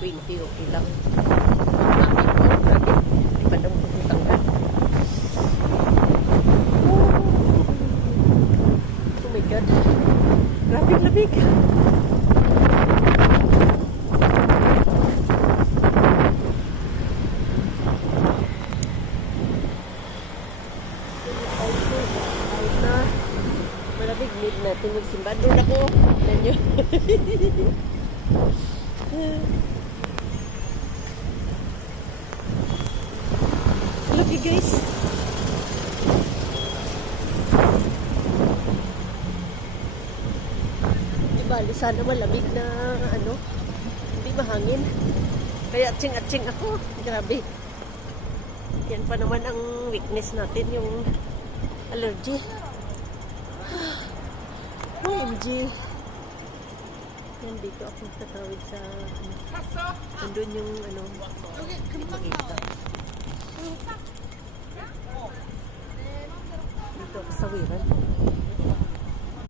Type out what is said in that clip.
20, okay lang. Grabe, hindi pa daw magtanggal. Oh my God. Grabe labig. Malamig, need natin magsimba. Doon ako. Tignan nyo. Look guys. Bali sana malamig na ano, hindi mahangin. Kaya atsing-atsing ako. Grabe. Yan pa naman ang weakness natin, yung allergy. OMG. Yan, dito ako tatawid sa ano. Nandun yung ano, makita. Dito ako sa Wiran.